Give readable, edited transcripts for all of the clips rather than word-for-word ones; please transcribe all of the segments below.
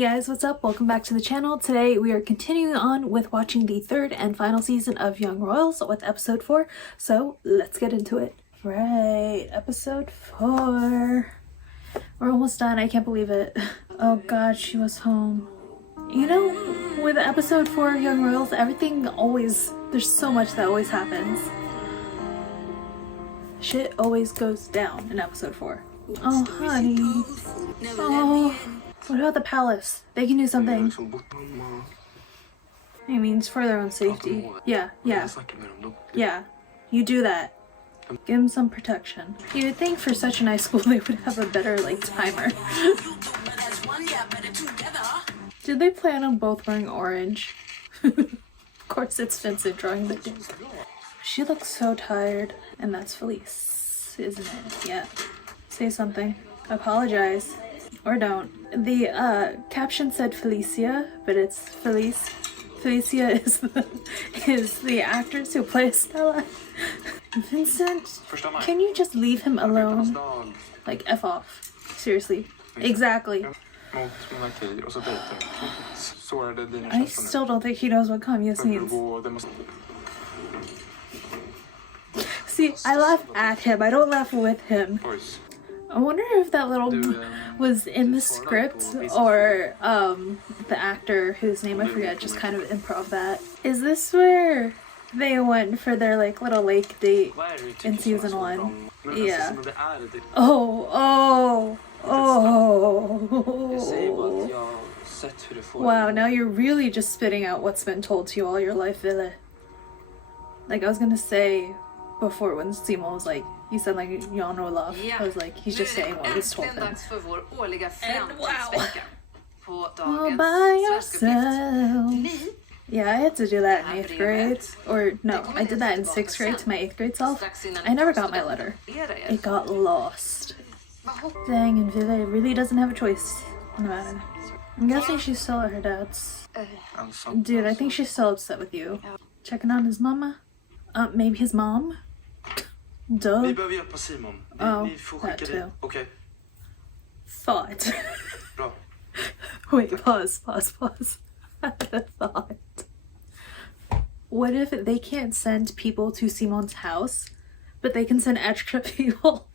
Hey guys, what's up? Welcome back to the channel. Today we are continuing on with watching the third and final season of Young Royals with episode 4. So let's get into it. Right, episode 4. We're almost done. I can't believe it. Oh god, she was home. You know, with episode 4 of Young Royals, everything always, there's so much that always happens. Shit always goes down in episode 4. Oh honey. Oh. What about the palace? They can do something. I mean, it's for their own safety. Yeah. Yeah, you do that. Give them some protection. You would think for such a nice school they would have a better, like, timer. Did they plan on both wearing orange? Of course it's Vincent drawing the dick. She looks so tired. And that's Felice, isn't it? Yeah. Say something. Apologize. Or don't. The caption said Felicia, but it's Felice. Felicia is the actress who plays Stella. Vincent, can you just leave him alone? Like, F off. Seriously. Exactly. I still don't think he knows what communist means. See, I laugh at him. I don't laugh with him. I wonder if that little was in the script or the actor whose name I forget just kind of improv that. Is this where they went for their like little lake date in season 1? Yeah. Oh. Wow, now you're really just spitting out what's been told to you all your life, Ville. Like I was gonna say before when Simon was like, you said like y'all know love. I was like, he's just saying what was told him. And wow. All by yourself. Yeah, I had to do that in 8th grade. Or no, I did that in 6th grade to my 8th grade self. I never got my letter. It got lost. Dang, and Vive really doesn't have a choice in the matter. I'm guessing she's still at her dad's. Dude, I think she's still upset with you. Checking on his mama? Maybe his mom? Duh. Oh, that too. Thought. Wait, pause. Thought. What if they can't send people to Simon's house, but they can send extra people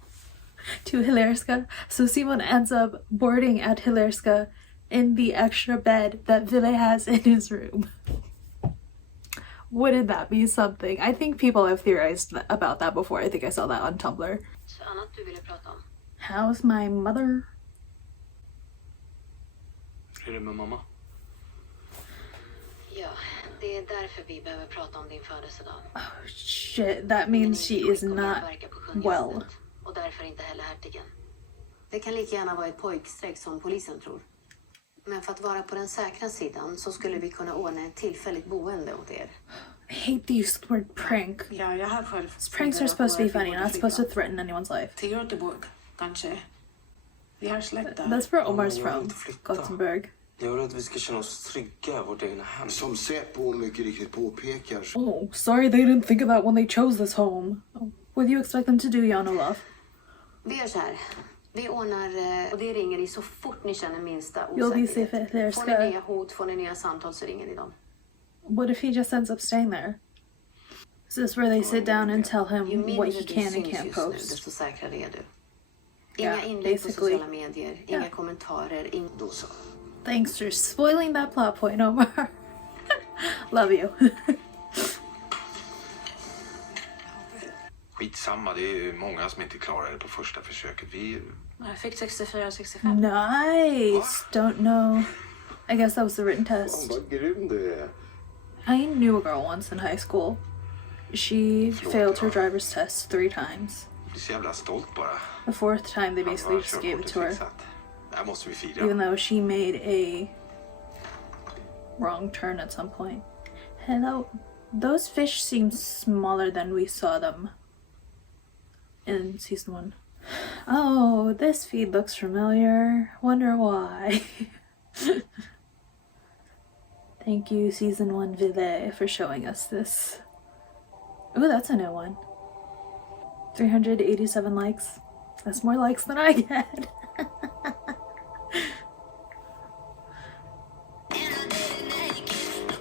to Hilerska? So Simon ends up boarding at Hilerska in the extra bed that Ville has in his room. Wouldn't that be something? I think people have theorized about that before. I think I saw that on Tumblr. How's my mother? Hur är det med mamma? Ja, det är därför vi behöver prata om din födelsedag. Oh shit, that means she is not well. Och därför inte heller hertigen. Det kan lika gärna vara ett pojkstreck som polisen tror. Men för att vara på den säkra sidan så skulle vi kunna ordna ett tillfälligt boende åt er. I hate the use of the word prank. Ja, jag har själv. Pranks are supposed to be funny, not supposed to threaten anyone's life. Till Göteborg, kanske. Vi har släkt där. That's where Omar's from, Gothenburg. Jag vill att vi ska känna oss trygga i vårt egna hem. Som Säpo mycket riktigt påpekar. Oh, sorry they didn't think of that when they chose this home. What do you expect them to do, Jan Olaf? Vi gör så här. Vi ordnar och det ringer i så fort ni känner minsta You'll be safe at there, Får ni nya hot, får ni nya samtal så ringer ni dem. What if he just ends up staying there? Is this where they sit down and tell him what he can and can't post? Desto säkrare är du. Inga inlägg på sociala medier, inga kommentarer, Thanks for spoiling that plot point, Omar. Love you. Skitsamma, det är många som inte klarar det på första försöket. Jag fick 64-65. Nice. Don't know. I guess that was the written test. Vad grym du är. I knew a girl once in high school. She failed her driver's test 3 times. Jag är så jävla stolt bara. The 4th time they basically just gave it to her. Det här måste vi fira. Even though she made a wrong turn at some point. Hello. Those fish seem smaller than we saw them in season 1. Oh, this feed looks familiar. Wonder why. Thank you, season 1 Ville, for showing us this. Ooh, that's a new one. 387 likes. That's more likes than I get.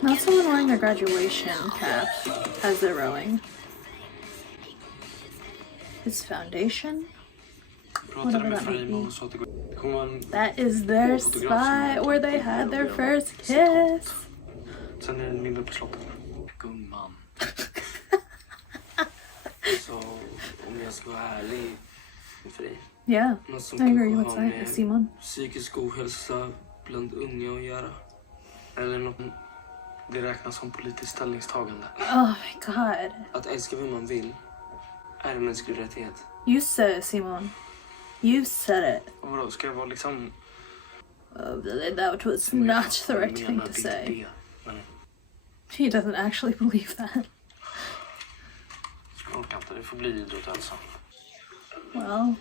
Not someone wearing a graduation cap as they're rowing. His foundation? Whatever that may be. That is their spot where they had their first kiss. Sen är det mindre på slottet. Gumman. Så om jag ska vara ärlig för dig. Yeah, Något som I agree kanske with har that, med Simon. psykisk ohälsa bland unga att göra. Eller något det räknas som politiskt ställningstagande. Oh my god. Att älska vem man vill är en mänsklig rättighet. You said it, Simon. You said it. Och vadå, ska jag vara liksom... That was not the right thing to say. He doesn't actually believe that. Jag orkar inte, det får bli idrott alltså. Well,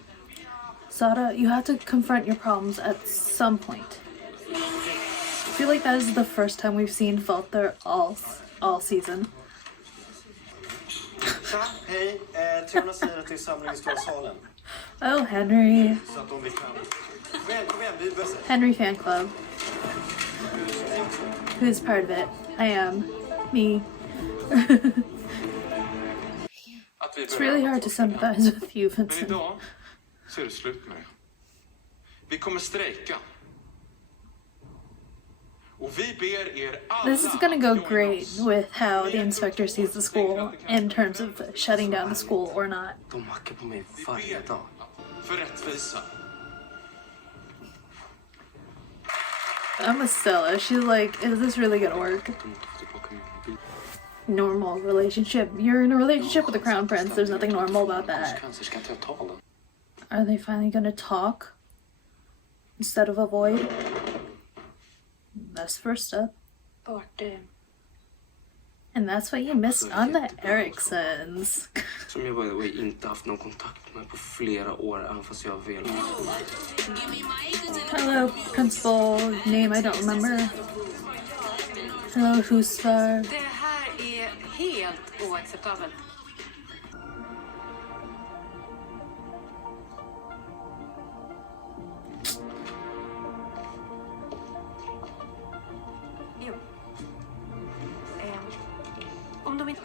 Sada, you have to confront your problems at some point. I feel like that is the first time we've seen Walter all season. Tja, hej. 300 sidor till samling i stora salen. Oh, Henry. Så att om vi kan... Kom igen, vi bäst. Henry fan club. Who's part of it? I am. Me. It's really hard to sympathize with you, Men Vincent. idag så är det slut med det. Vi kommer strejka. Och vi ber er alla... This is gonna go great with how the inspector sees the school in terms of shutting down the school or not. De hackar på mig varje dag. För rättvisa. Emma Stella, she's like, is this really gonna work? De måste få tillbaka min mobil. Normal relationship. You're in a relationship with the crown prince. There's nothing normal about that. Konsekvenser, ska inte jag ta den? Are they finally gonna talk instead of avoid? That's the first step. And that's what you missed on the Ericssons. Som jag by the way inte haft någon kontakt med på flera år, även fast jag vill. Hello, principal name I don't remember. Hello, Husvar. Det här är helt oacceptabelt. Jo. Om de inte...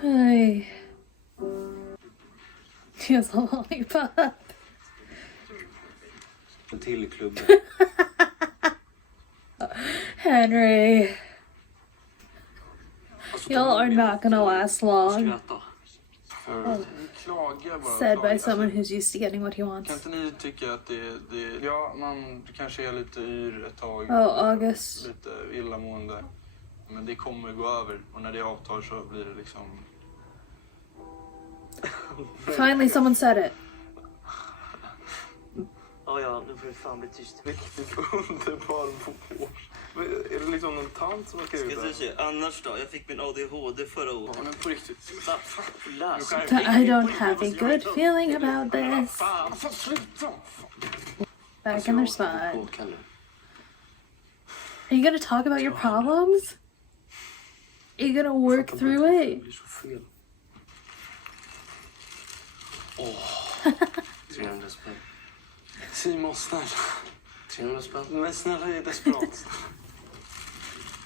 Hi. Here's a lollipop. En till i klubben. Henry. Alltså, Y'all are not gonna last long. Skratta. Klaga bara. Said by klaga. someone who's used to getting what he Kan wants. inte ni tycka att ja, man kanske är lite yr ett tag. Oh, August. Lite illamående. Men det kommer gå över. Och när det avtar så blir det liksom... Finally, someone said it. Ja, nu får det fan bli tyst. Riktigt underbar vår. Är det liksom någon tant som åker ut Ska där? du se, annars då? Jag fick min ADHD förra året. Ja, men på riktigt. Läs. I don't have a good feeling about this. Fan, sluta! Back in their spot. Are you gonna talk about your problems? Are you gonna work through Det it? blir så fel. 300 spänn. Simon, snälla. 300 spänn. Men snälla, jag är desperat.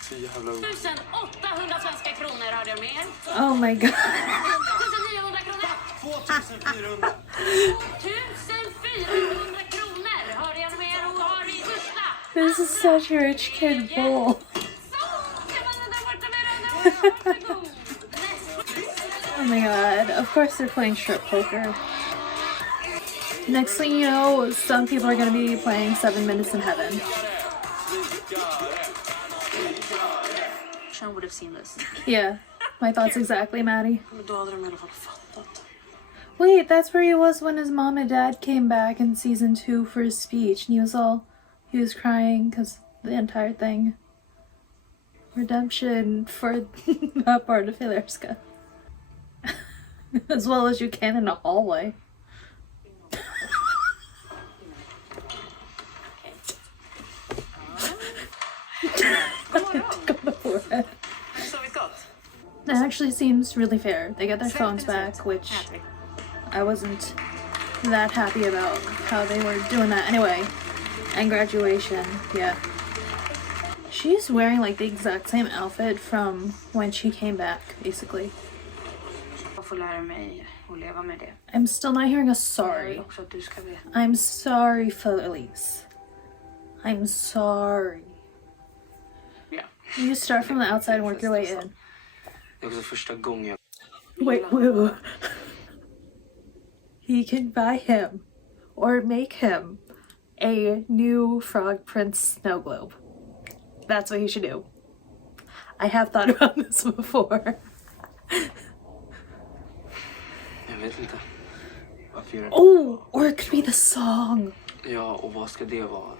Så jävla... 1800 svenska kronor hörde jag med er. Oh my god. 1900 kronor. 2400. 1400 kronor hörde jag med er och har i första. This is such a rich kid bull. Oh my god. Of course they're playing strip poker. Next thing you know, some people are gonna be playing 7 Minutes in Heaven. Sean would have seen this. Yeah. My thoughts exactly, Maddie. Men då hade de i alla fall fattat. Wait, that's where he was when his mom and dad came back in season 2 for his speech, and he was crying because the entire thing. Redemption for that part of Hilarska. As well as you can in a hallway. That actually seems really fair. They get their phones back, which I wasn't that happy about how they were doing that anyway. And graduation, yeah. She's wearing like the exact same outfit from when she came back, basically. Jag får lära mig att leva med det. I'm still not hearing a Jag sorry. vill också att du ska veta. I'm sorry, Felice. I'm sorry. Ja. You start from the outside and work your way in. Det är också första gången Wait, wait. He can buy him or make him a new Frog Prince snow globe. That's what he should do. I have thought about this before. jag vet inte. Varför gör det? Oh, or it could be the song. Ja, och vad ska det vara?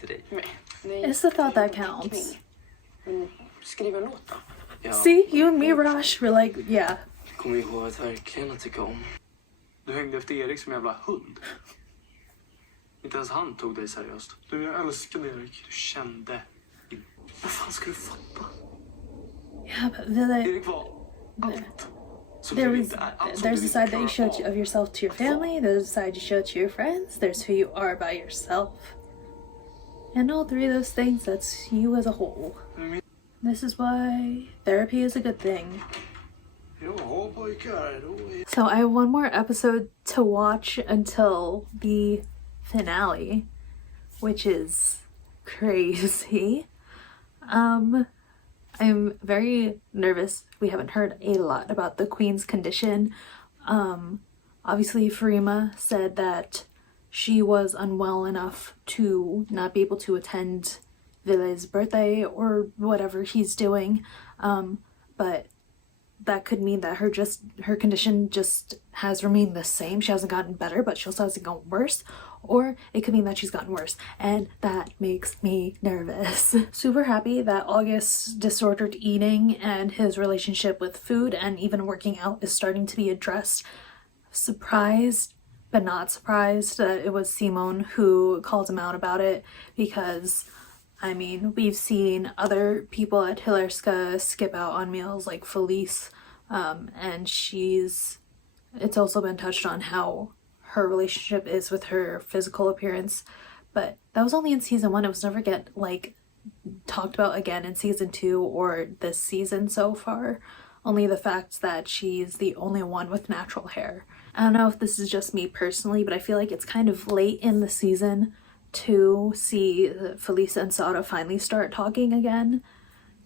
Till dig. Nej, It's the thought that counts. men skriva en låt då. Ja, See, you and me, Rosh, we're like, yeah. kommer ihåg att verkligen att tycka om. Du hängde efter Erik som jävla hund. Inte ens han tog dig seriöst. Du, jag älskar dig, Erik. Du kände. Vad fan ska du fatta? Yeah, but Ville, Erik var allt. Som there du was, inte är. Allt som there's du a inte side that you klarar show av. of yourself to your family, there's a side you show to your friends, there's who you are by yourself. And all three of those things, that's you as a whole. This is why therapy is a good thing. Jaha, pojkar. Då är... So I have one more episode to watch until the finale, which is crazy. I'm very nervous. We haven't heard a lot about the Queen's condition. Obviously Farima said that she was unwell enough to not be able to attend Ville's birthday or whatever he's doing. But that could mean that her condition just has remained the same. She hasn't gotten better, but she also hasn't gotten worse. Or it could mean that she's gotten worse, and that makes me nervous. Super happy that August's disordered eating and his relationship with food and even working out is starting to be addressed. Surprised, but not surprised that it was Simone who called him out about it, because I mean, we've seen other people at Hilarska skip out on meals like Felice, and it's also been touched on how her relationship is with her physical appearance, but that was only in season 1. It was never talked about again in season 2 or this season so far. Only the fact that she's the only one with natural hair. I don't know if this is just me personally, but I feel like it's kind of late in the season to see Felice and Sara finally start talking again.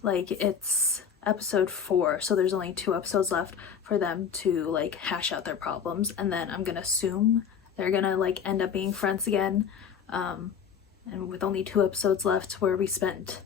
Like, it's episode 4, so there's only 2 episodes left for them to like hash out their problems, and then I'm gonna assume they're gonna like end up being friends again. And with only 2 episodes left, where we spent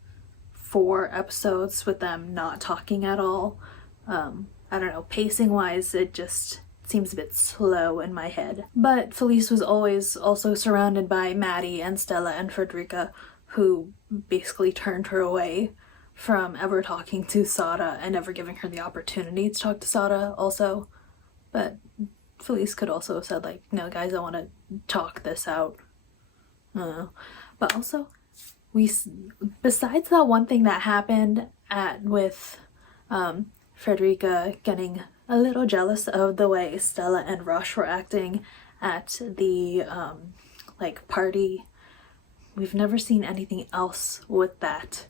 4 episodes with them not talking at all, I don't know, pacing wise it just seems a bit slow in my head. But Felice was always also surrounded by Maddie and Stella and Frederica, who basically turned her away from ever talking to Sara and ever giving her the opportunity to talk to Sara also. But Felice could also have said like, no guys, I want to talk this out. I don't know. But also, besides that one thing that happened with Frederica getting a little jealous of the way Stella and Rush were acting at the like party, we've never seen anything else with that.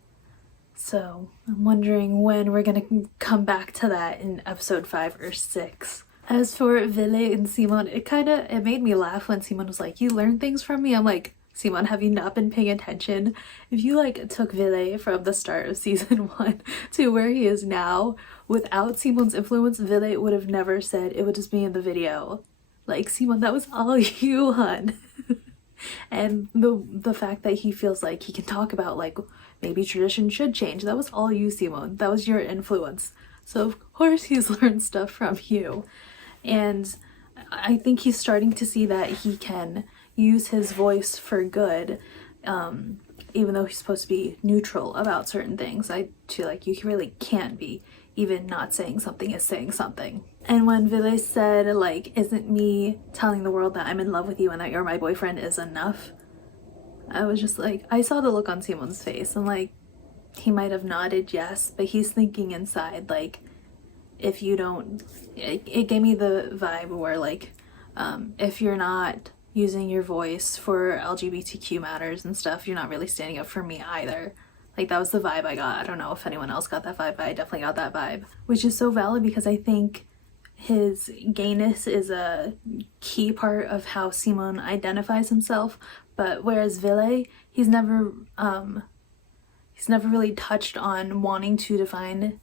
So I'm wondering when we're gonna come back to that in episode 5 or 6. As for Ville and Simon, it made me laugh when Simon was like, you learn things from me? I'm like, Simon, have you not been paying attention? If you like took Ville from the start of season 1 to where he is now, without Simon's influence, Ville would have never said it would just be in the video. Like, Simon, that was all you, hun. And the fact that he feels like he can talk about like maybe tradition should change, that was all you, Simon. That was your influence. So of course he's learned stuff from you. And I think he's starting to see that he can use his voice for good, even though he's supposed to be neutral about certain things. I feel like you really can't be. Even not saying something is saying something. And when Ville said, like, isn't me telling the world that I'm in love with you and that you're my boyfriend is enough? I was just like, I saw the look on Simon's face, and like, he might have nodded yes, but he's thinking inside, like, if you don't, it gave me the vibe where like, if you're not using your voice for LGBTQ matters and stuff, you're not really standing up for me either. Like, that was the vibe I got. I don't know if anyone else got that vibe, but I definitely got that vibe. Which is so valid because I think his gayness is a key part of how Simon identifies himself. But whereas Ville, he's never really touched on wanting to define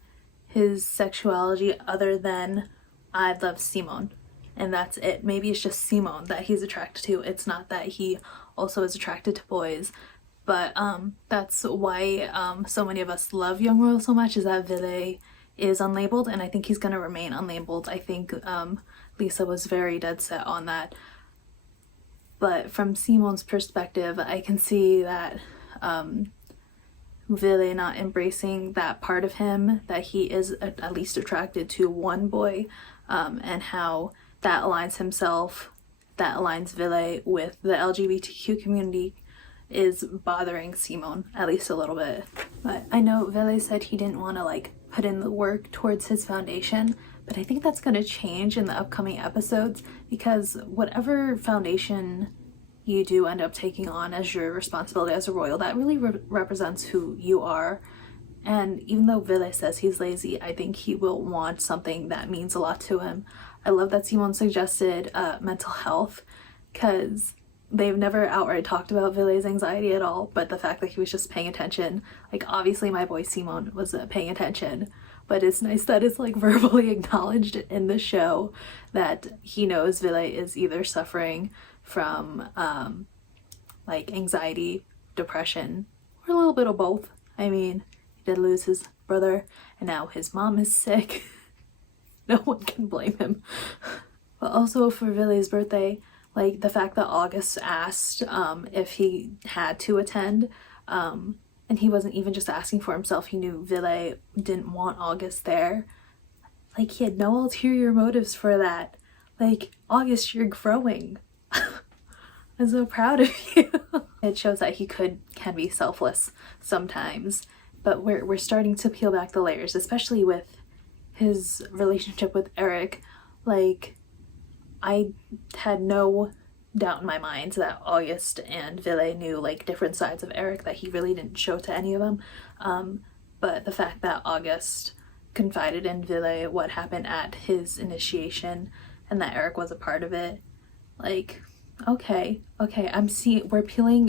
his sexuality other than I love Simon. And that's it. Maybe it's just Simon that he's attracted to. It's not that he also is attracted to boys. But that's why so many of us love Young Royal so much, is that Ville is unlabeled, and I think he's going to remain unlabeled. I think Lisa was very dead set on that. But from Simon's perspective, I can see that Ville not embracing that part of him, that he is at least attracted to one boy, and how that aligns Ville with the LGBTQ community, is bothering Simon at least a little bit. But I know Ville said he didn't want to like put in the work towards his foundation, but I think that's going to change in the upcoming episodes, because whatever foundation you do end up taking on as your responsibility as a royal, that really represents who you are. And even though Ville says he's lazy, I think he will want something that means a lot to him. I love that Simon suggested mental health, because they've never outright talked about Ville's anxiety at all, but the fact that he was just paying attention, like obviously my boy Simon was paying attention, but it's nice that it's like verbally acknowledged in the show that he knows Ville is either suffering from like anxiety, depression, or a little bit of both. I mean, he did lose his brother, and now his mom is sick. No one can blame him. But also for Ville's birthday, like the fact that August asked if he had to attend, and he wasn't even just asking for himself, he knew Ville didn't want August there. Like, he had no ulterior motives for that. Like, August, you're growing. I'm so proud of you. It shows that he can be selfless sometimes, but we're starting to peel back the layers, especially with his relationship with Eric. Like, I had no doubt in my mind that August and Ville knew like different sides of Eric that he really didn't show to any of them. But the fact that August confided in Ville what happened at his initiation and that Eric was a part of it, like, okay, I'm seeing, we're peeling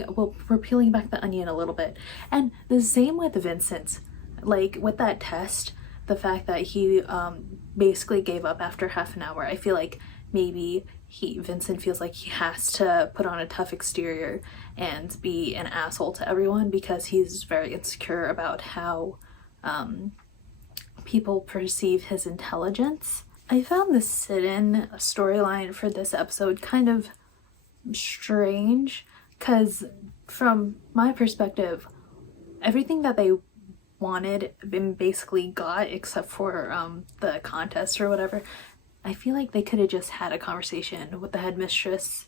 back the onion a little bit. And the same with Vincent, like with that test, the fact that he basically gave up after half an hour. I feel like maybe Vincent feels like he has to put on a tough exterior and be an asshole to everyone because he's very insecure about how people perceive his intelligence. I found the sit-in storyline for this episode kind of strange, because from my perspective, everything that they wanted and basically got, except for the contest or whatever. I feel like they could have just had a conversation with the headmistress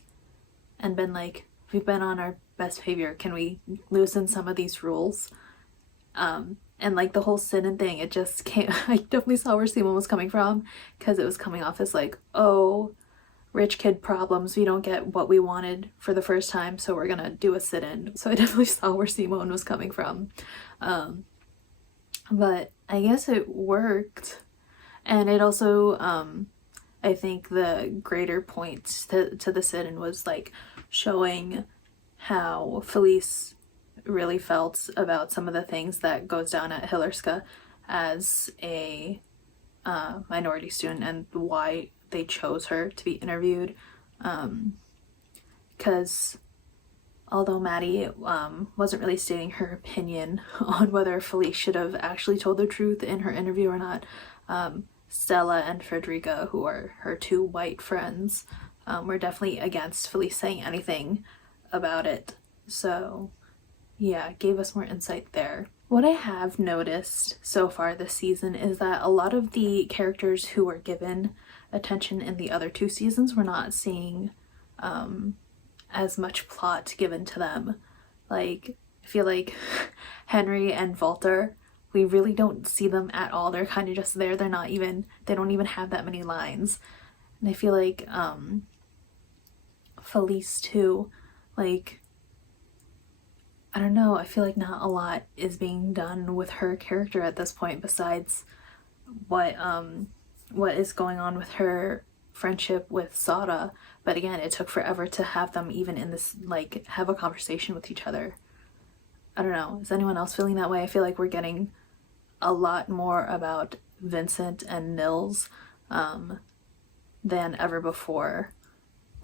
and been like, we've been on our best behavior, can we loosen some of these rules? And like the whole sit-in thing, it just came, I definitely saw where Simon was coming from, because it was coming off as like, oh, rich kid problems, we don't get what we wanted for the first time, so we're gonna do a sit-in. So I definitely saw where Simon was coming from. But I guess it worked. And it also, I think the greater point to the sit-in was like showing how Felice really felt about some of the things that goes down at Hillerska as a minority student, and why they chose her to be interviewed. Because although Maddie wasn't really stating her opinion on whether Felice should have actually told the truth in her interview or not, Stella and Frederica, who are her two white friends, were definitely against Felice saying anything about it. So yeah, it gave us more insight there. What I have noticed so far this season is that a lot of the characters who were given attention in the other two seasons, we're not seeing as much plot given to them. Like, I feel like Henry and Walter, we really don't see them at all. They're kind of just there. They don't even have that many lines. And I feel like Felice too. Like, I don't know, I feel like not a lot is being done with her character at this point besides what is going on with her friendship with Sada. But again, it took forever to have them even in this, like, have a conversation with each other. I don't know, is anyone else feeling that way? I feel like we're getting a lot more about Vincent and Nils than ever before.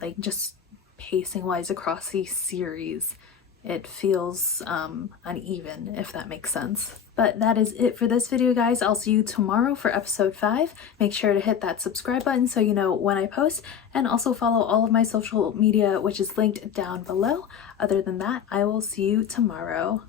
Like, just pacing wise across these series, it feels uneven, if that makes sense. But that is it for this video, guys. I'll see you tomorrow for episode 5. Make sure to hit that subscribe button so you know when I post, and also follow all of my social media, which is linked down below. Other than that, I will see you tomorrow.